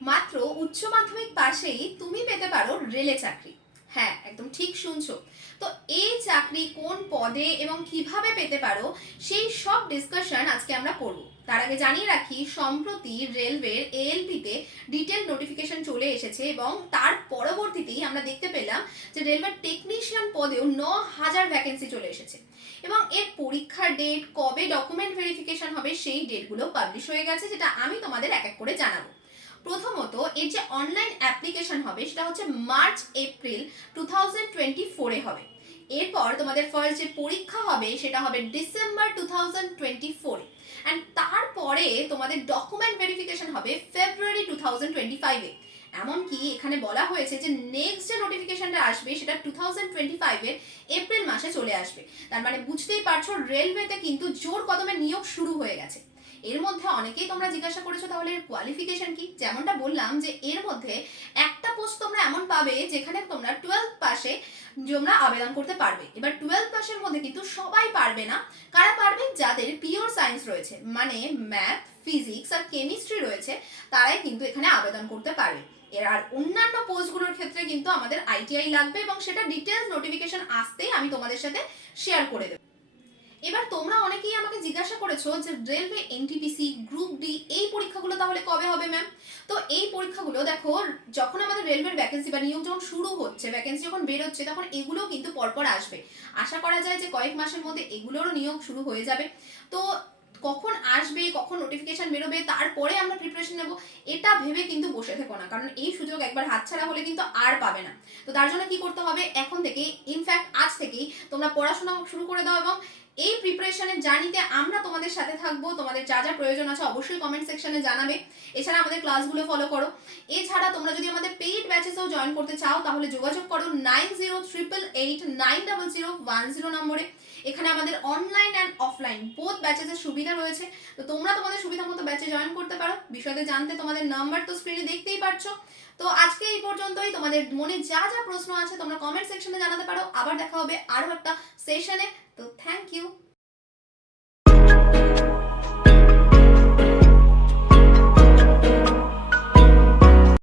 মাত্র উচ্চ মাধ্যমিক পাশেই তুমি পেতে পারো রেলে চাকরি। হ্যাঁ, একদম ঠিক শুনছো। তো এই চাকরি কোন পদে এবং কিভাবে পেতে পারো সেই সব ডিসকাশন আজকে আমরা করব। তার আগে জানিয়ে রাখি, সম্প্রতি রেলওয়ের এএলপিতে ডিটেল নোটিফিকেশন চলে এসেছে এবং তার পরবর্তীতেই আমরা দেখতে পেলাম যে রেলওয়ের টেকনিশিয়ান পদেও 9,000 ভ্যাকেন্সি চলে এসেছে এবং এর পরীক্ষার ডেট, কবে ডকুমেন্ট ভেরিফিকেশন হবে সেই ডেটগুলো পাবলিশ হয়ে গেছে, যেটা আমি তোমাদের এক এক করে জানাবো। প্রথমত, এর যে অনলাইন অ্যাপ্লিকেশন হবে সেটা হচ্ছে মার্চ এপ্রিল 2024 হবে। এরপর তোমাদের ফার্স্ট যে পরীক্ষা হবে সেটা হবে ডিসেম্বর 2024, অ্যান্ড তারপরে তোমাদের ডকুমেন্ট ভেরিফিকেশন হবে ফেব্রুয়ারি 2025-এ। এমনকি এখানে বলা হয়েছে যে নেক্সট যে নোটিফিকেশনটা আসবে সেটা 2025-এর এপ্রিল মাসে চলে আসবে। তার মানে বুঝতেই পারছো, রেলওয়েতে কিন্তু জোর কদমে নিয়োগ শুরু হয়ে গেছে। এর মধ্যে অনেকেই তোমরা জিজ্ঞাসা করেছো তাহলে এর কোয়ালিফিকেশন কি। যেমনটা বললাম যে এর মধ্যে একটা পোস্ট তোমরা এমন পাবে যেখানে তোমরা 12th পাশে তোমরা আবেদন করতে পারবে। এবার 12th পাশের মধ্যে কিন্তু সবাই পারবে না। কারা পারবে? যাদের পিওর সায়েন্স রয়েছে, মানে ম্যাথ, ফিজিক্স আর কেমিস্ট্রি রয়েছে, তারাই কিন্তু এখানে আবেদন করতে পারবে। এর আর অন্যান্য পোস্টগুলোর ক্ষেত্রে কিন্তু আমাদের আইটিআই লাগবে এবং সেটা ডিটেলস নোটিফিকেশন আসতেই আমি তোমাদের সাথে শেয়ার করে দেবো। এবার তোমরা অনেকেই আমাকে জিজ্ঞাসা করেছো যে রেলওয়ে এনটিপিসি, গ্রুপ ডি এই পরীক্ষাগুলো তাহলে কবে হবে ম্যাম? তো এই পরীক্ষাগুলো দেখো, যখন আমাদের রেলওয়ের ভ্যাকেন্সি বা নিয়োগ যখন শুরু হচ্ছে, ভ্যাকেন্সি যখন বেরোচ্ছে, তখন এগুলোও কিন্তু পরপর আসবে। আশা করা যায় যে কয়েক মাসের মধ্যে এগুলোরও নিয়োগ শুরু হয়ে যাবে। তো কখন আসবে, কখন নোটিফিকেশন বেরোবে, তারপরে আমরা প্রিপারেশন নেব, এটা ভেবে কিন্তু বসে থেকো না, কারণ এই সুযোগ একবার হাতছাড়া হলে কিন্তু আর পাবে না। তো তার জন্য কি করতে হবে, এখন থেকেই, ইনফ্যাক্ট আজ থেকেই তোমরা পড়াশোনা শুরু করে দাও এবং এই প্রিপারেশনের জার্নিতে আমরা তোমাদের সাথে থাকবো। তোমাদের যা যা প্রয়োজন আছে অবশ্যই কমেন্ট সেকশনে জানাবে। এছাড়া আমাদের ক্লাসগুলো ফলো করো। এছাড়া তোমরা যদি আমাদের পেইড ব্যাচেসেও জয়েন করতে চাও তাহলে যোগাযোগ করো 9088890010 নম্বরে। এখানে আমাদের অনলাইন অ্যান্ড অফলাইন বোথ ব্যাচেসের সুবিধা রয়েছে। তো তোমরা তোমাদের সুবিধা মতো ব্যাচে জয়েন করতে পারো। বিষয়তে জানতে তোমাদের নাম্বার তো স্ক্রিনে দেখতেই পাচ্ছো। তো আজকে এই পর্যন্তই। তোমাদের মনে যা যা প্রশ্ন আছে তোমরা কমেন্ট সেকশনে জানাতে পারো। আবার দেখা হবে আরো একটা সেশনে। তো থ্যাংক ইউ।